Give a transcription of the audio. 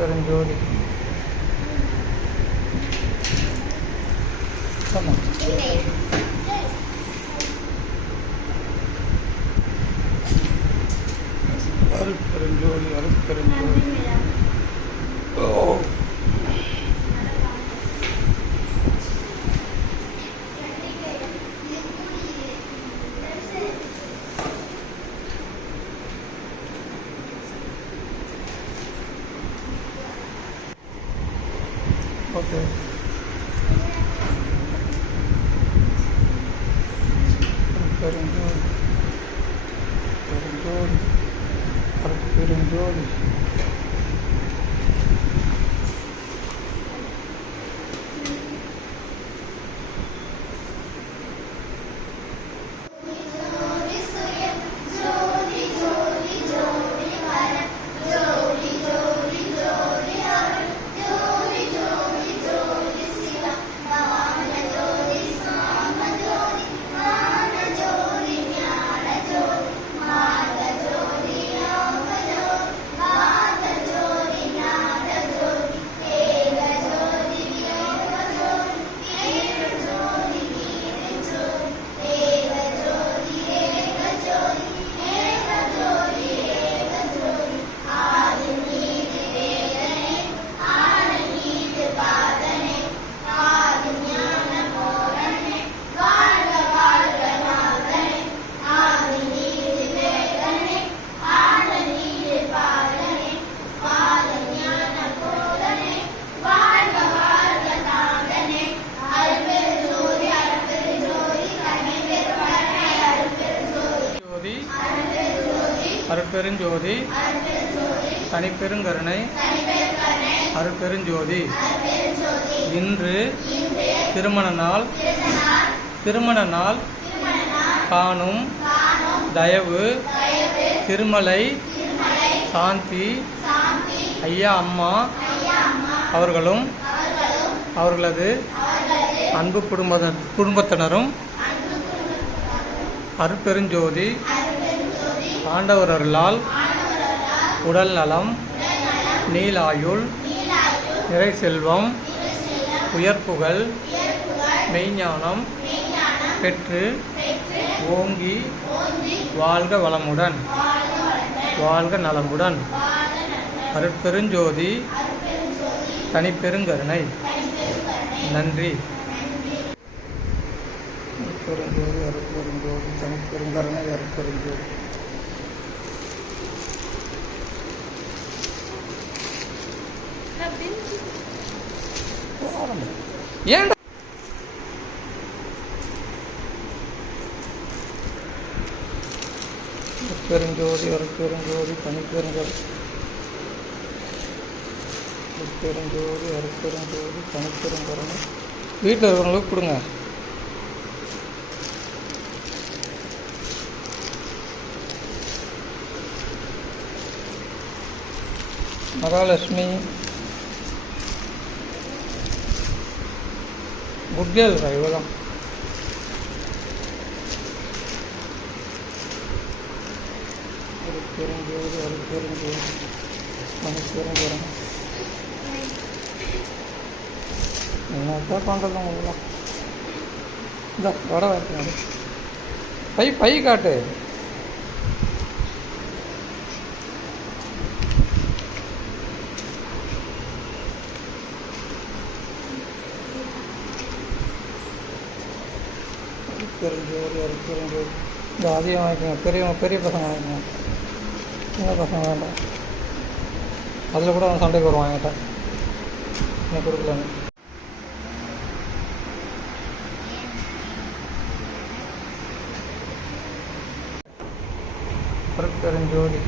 அருட்பெருஞ்சோதி. அருட்பெருஞ்சோதி அருட்பெருஞ்சோதி. Okay. பெருஞ்சோதி பெருஞ்சோதி அருட்பெருஞ்சோதி. அருட்பெருஞ்சோதி தனிப்பெருங்கருணை அருட்பெருஞ்சோதி. இன்று திருமண நாள் காணும் தயவு திருமலை சாந்தி ஐயா அம்மா அவர்களும் அவர்களது அன்பு குடும்பத்தினரும் அருட்பெருஞ்சோதி ஆண்டவர் அருளால் உடல் நலம், நீலாயுள், நிறை செல்வம், உயர்ப்புகள், மெய்ஞானம் பெற்று ஓங்கி வாழ்க வளமுடன், வாழ்க நலமுடன். அருட்பெருஞ்சோதி தனிப்பெருங்கருணை. நன்றி. அருட்பெருஞ்சோதி அருட்பெருஞ்சோதி தனிப்பெருங்கருணை அருட்பெருஞ்சோதி. ஏன் பெருஞ்சோதி அருட்பெருஞ்சோதி தனிப்பெருங்கருணை பெருஞ்சோதி அருட்பெருஞ்சோதி தனிப்பெருங்கருணை. வீட்டில் இருக்கிறவங்களுக்கு கொடுங்க. மகாலட்சுமி குட்கேல் இவ்வளோதான். அருட்பெருஞ்சோதி அருட்பெருஞ்சோதி தனிப்பெருங்கருணை. என்னத்தான் பண்ணுறது உங்களுக்குலாம்? இந்த வட வைக்கிறாரு பை காட்டு. பெருஞ்சோதி அருட்பெருஞ்சோதி. இந்த அதிகம் வாங்கிக்கோங்க. பெரிய பசங்க வாங்கிக்கோங்க. சின்ன பசங்க வேண்டாம். அதில் கூட அவன் சண்டைக்கு வருவான் என்கிட்ட. நான் கொடுக்கலன்னு. அருட்பெருஞ்சோதி